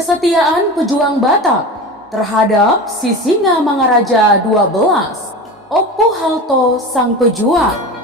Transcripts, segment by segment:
Kesetiaan pejuang Batak terhadap Sisingamangaraja 12, Opuhalto sang pejuang.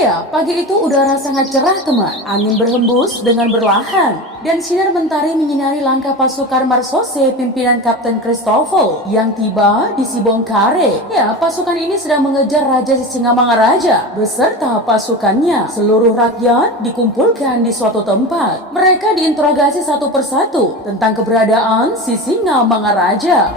Ya, pagi itu udara sangat cerah teman. Angin berhembus dengan berlahan dan sinar mentari menyinari langkah pasukan Marsose pimpinan Kapten Christoffel yang tiba di Sibongkare. Ya, pasukan ini sedang mengejar Raja Sisingamangaraja beserta pasukannya. Seluruh rakyat dikumpulkan di suatu tempat. Mereka diinterogasi satu persatu tentang keberadaan Sisingamangaraja.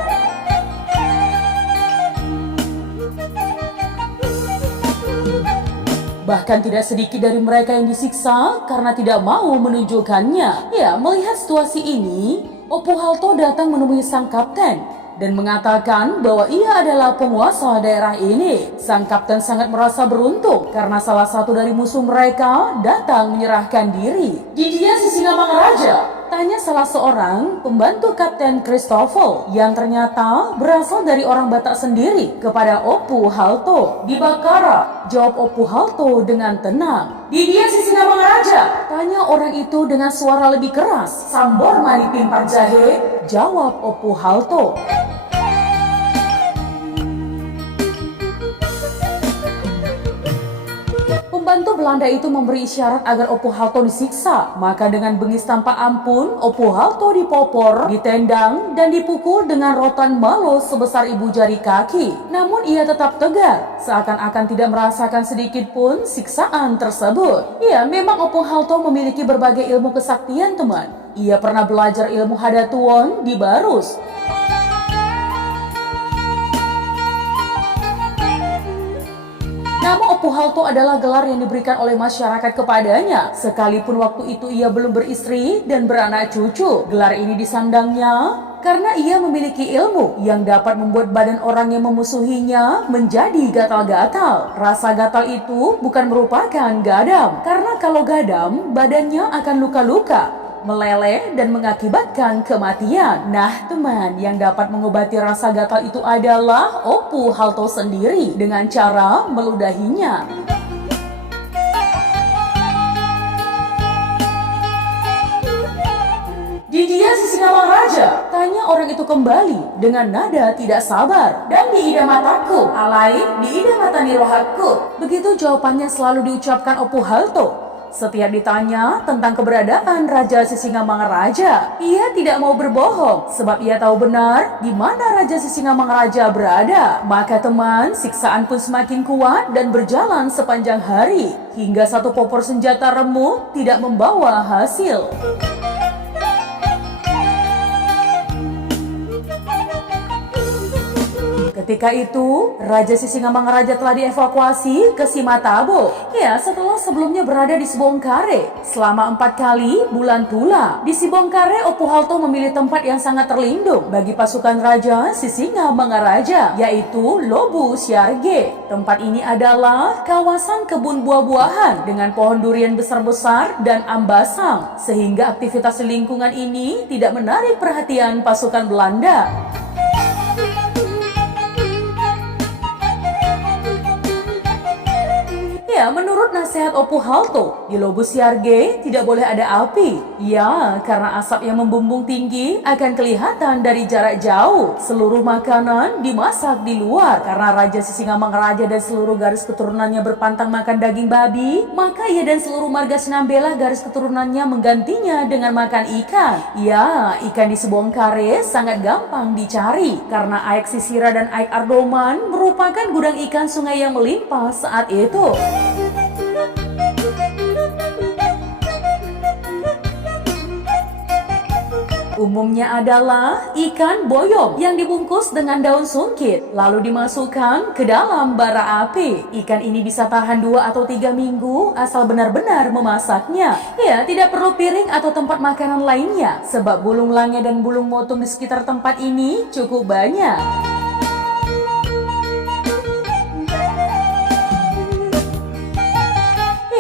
Bahkan tidak sedikit dari mereka yang disiksa karena tidak mau menunjukkannya. Ya, melihat situasi ini, Opuhalto datang menemui sang kapten dan mengatakan bahwa ia adalah penguasa daerah ini. Sang kapten sangat merasa beruntung karena salah satu dari musuh mereka datang menyerahkan diri. "Di dia Sisingamangaraja?" tanya salah seorang pembantu Kapten Christoffel yang ternyata berasal dari orang Batak sendiri kepada Opuhalto. "Di Bakara," jawab Opuhalto dengan tenang. "Di dia Sisingamangaraja?" tanya orang itu dengan suara lebih keras. "Sambor mani pimpar jahe," jawab Opuhalto. Pembantu Belanda itu memberi isyarat agar Opuhalto disiksa. Maka dengan bengis tanpa ampun, Opuhalto dipopor, ditendang, dan dipukul dengan rotan malos sebesar ibu jari kaki. Namun ia tetap tegar, seakan-akan tidak merasakan sedikit pun siksaan tersebut. Ya, memang Opuhalto memiliki berbagai ilmu kesaktian teman. Ia pernah belajar ilmu Hadatuan di Barus. Nama Opuhalto adalah gelar yang diberikan oleh masyarakat kepadanya. Sekalipun waktu itu ia belum beristri dan beranak cucu, gelar ini disandangnya karena ia memiliki ilmu yang dapat membuat badan orang yang memusuhinya menjadi gatal-gatal. Rasa gatal itu bukan merupakan gadam, karena kalau gadam, badannya akan luka-luka, meleleh dan mengakibatkan kematian. Nah teman, yang dapat mengobati rasa gatal itu adalah Opuhalto sendiri dengan cara meludahinya. "Di dia Sisingamangaraja?" tanya orang itu kembali dengan nada tidak sabar. "Dan di ida mataku, alai di ida mata nirohatku." Begitu jawabannya selalu diucapkan Opuhalto setiap ditanya tentang keberadaan Raja Sisingamangaraja. Ia tidak mau berbohong sebab ia tahu benar di mana Raja Sisingamangaraja berada. Maka teman, siksaan pun semakin kuat dan berjalan sepanjang hari hingga satu popor senjata remuk tidak membawa hasil. Ketika itu, Raja Sisingamangaraja telah dievakuasi ke Simatabo. Ya, setelah sebelumnya berada di Sibongkare selama 4 kali bulan Tula. Di Sibongkare, Opuhalto memilih tempat yang sangat terlindung bagi pasukan Raja Sisingamangaraja, yaitu Lobu Siarge. Tempat ini adalah kawasan kebun buah-buahan dengan pohon durian besar-besar dan ambasang, sehingga aktivitas di lingkungan ini tidak menarik perhatian pasukan Belanda. Ya, menurut nasihat Opuhalto, di Lobu Siarge tidak boleh ada api. Ya, karena asap yang membumbung tinggi akan kelihatan dari jarak jauh. Seluruh makanan dimasak di luar. Karena Raja Sisingamangaraja dan seluruh garis keturunannya berpantang makan daging babi, maka ia dan seluruh marga Sinambela garis keturunannya menggantinya dengan makan ikan. Ya, ikan di Sibongkare sangat gampang dicari karena Aek Sisira dan Aek Ardoman merupakan gudang ikan sungai yang melimpah saat itu. Umumnya adalah ikan boyong yang dibungkus dengan daun sungkit lalu dimasukkan ke dalam bara api. Ikan ini bisa tahan 2 atau 3 minggu asal benar-benar memasaknya. Ya, tidak perlu piring atau tempat makanan lainnya sebab bulung lange dan bulung motung di sekitar tempat ini cukup banyak.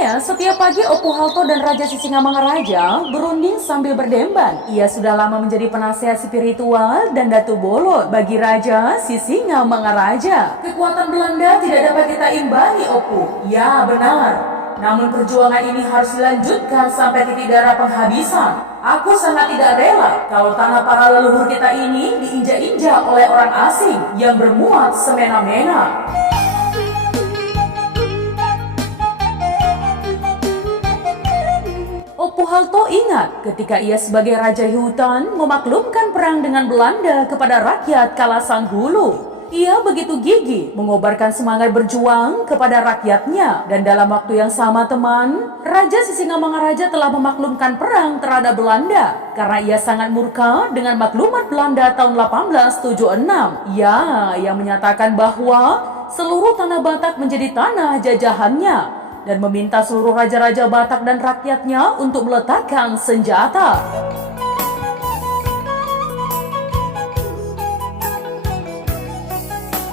Ya, setiap pagi Opuhalto dan Raja Sisingamangaraja berunding sambil berdemban. Ia sudah lama menjadi penasehat spiritual dan datu bolot bagi Raja Sisingamangaraja. Kekuatan Belanda tidak dapat kita imbangi, Opu. Ya, benar. Namun perjuangan ini harus dilanjutkan sampai titik darah penghabisan. Aku sangat tidak rela kalau tanah para leluhur kita ini diinjak-injak oleh orang asing yang bermuat semena-mena. Opuhalto ingat ketika ia sebagai Raja Hutan memaklumkan perang dengan Belanda kepada rakyat Kalasan Hulu. Ia begitu gigih mengobarkan semangat berjuang kepada rakyatnya. Dan dalam waktu yang sama teman, Raja Sisingamangaraja telah memaklumkan perang terhadap Belanda. Karena ia sangat murka dengan maklumat Belanda tahun 1876. Ya, yang menyatakan bahwa seluruh tanah Batak menjadi tanah jajahannya. Dan meminta seluruh raja-raja Batak dan rakyatnya untuk meletakkan senjata.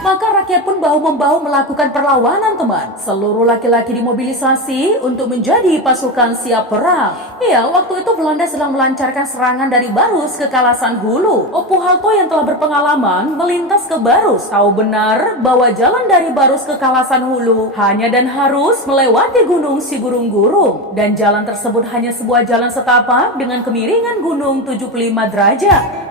Maka rakyat pun bahu-membahu melakukan perlawanan teman. Seluruh laki-laki dimobilisasi untuk menjadi pasukan siap perang. Ya, waktu itu Belanda sedang melancarkan serangan dari Barus ke Kalasan Hulu. Opuhalto yang telah berpengalaman melintas ke Barus tahu benar bahwa jalan dari Barus ke Kalasan Hulu hanya dan harus melewati gunung Sigurung-Gurung. Dan jalan tersebut hanya sebuah jalan setapak dengan kemiringan gunung 75 derajat.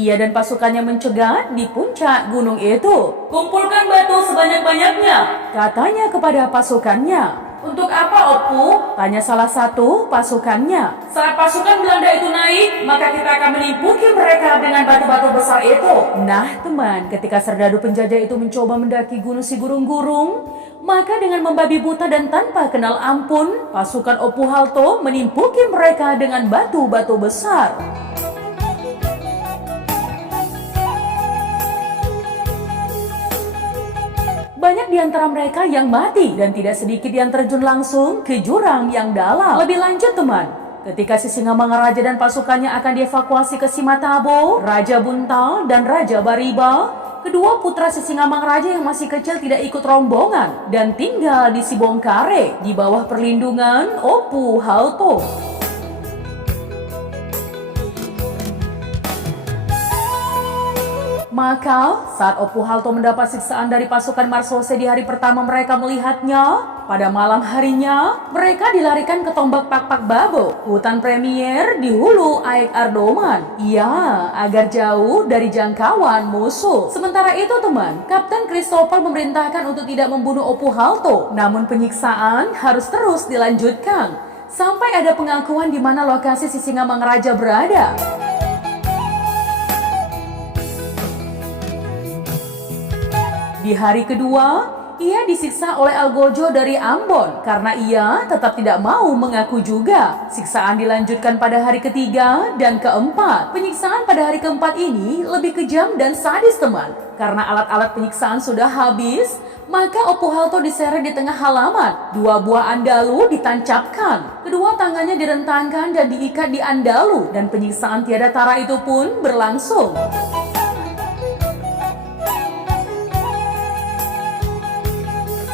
Ia dan pasukannya mencegat di puncak gunung itu. Kumpulkan batu sebanyak-banyaknya, katanya kepada pasukannya. Untuk apa, Opu? Tanya salah satu pasukannya. Saat pasukan Belanda itu naik, maka kita akan menimpuki mereka dengan batu-batu besar itu. Nah teman, ketika serdadu penjajah itu mencoba mendaki gunung Sigurung-Gurung, maka dengan membabi buta dan tanpa kenal ampun, pasukan Opuhalto menimpuki mereka dengan batu-batu besar. Banyak di antara mereka yang mati dan tidak sedikit yang terjun langsung ke jurang yang dalam. Lebih lanjut teman, ketika Sisingamangaraja dan pasukannya akan dievakuasi ke Simatabo, Raja Buntal dan Raja Bariba, kedua putra Sisingamangaraja yang masih kecil tidak ikut rombongan dan tinggal di Sibongkare di bawah perlindungan Opuhalto. Maka, saat Opuhalto mendapat siksaan dari pasukan Marsose di hari pertama mereka melihatnya, pada malam harinya, mereka dilarikan ke Tombak Pakpak Babo, hutan premier di hulu Aik Ardoman. Ya, agar jauh dari jangkauan musuh. Sementara itu teman, Kapten Christopher memerintahkan untuk tidak membunuh Opuhalto, namun penyiksaan harus terus dilanjutkan, sampai ada pengakuan di mana lokasi Sisingamangaraja berada. Di hari kedua, ia disiksa oleh Algojo dari Ambon karena ia tetap tidak mau mengaku juga. Siksaan dilanjutkan pada hari ketiga dan keempat. Penyiksaan pada hari keempat ini lebih kejam dan sadis teman. Karena alat-alat penyiksaan sudah habis, maka Opuhalto diseret di tengah halaman. 2 buah andalu ditancapkan. Kedua tangannya direntangkan dan diikat di andalu. Dan penyiksaan tiada tara itu pun berlangsung.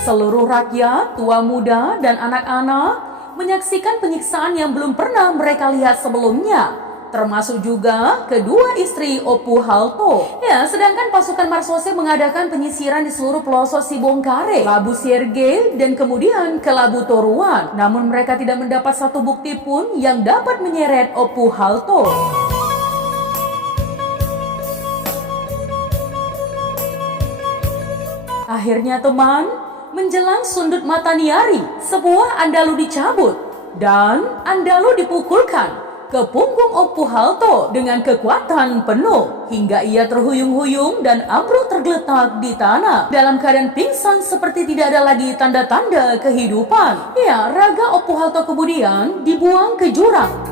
Seluruh rakyat, tua muda, dan anak-anak menyaksikan penyiksaan yang belum pernah mereka lihat sebelumnya. Termasuk juga kedua istri Opuhalto. Ya, sedangkan pasukan Marsose mengadakan penyisiran di seluruh pelosok Sibongkare, Labu Sierge, dan kemudian ke Labu Toruan. Namun mereka tidak mendapat satu bukti pun yang dapat menyeret Opuhalto. Akhirnya teman, menjelang sundut Mataniari, sebuah andalu dicabut dan andalu dipukulkan ke punggung Opuhalto dengan kekuatan penuh hingga ia terhuyung-huyung dan ambruk tergeletak di tanah dalam keadaan pingsan seperti tidak ada lagi tanda-tanda kehidupan. Ya, raga Opuhalto kemudian dibuang ke jurang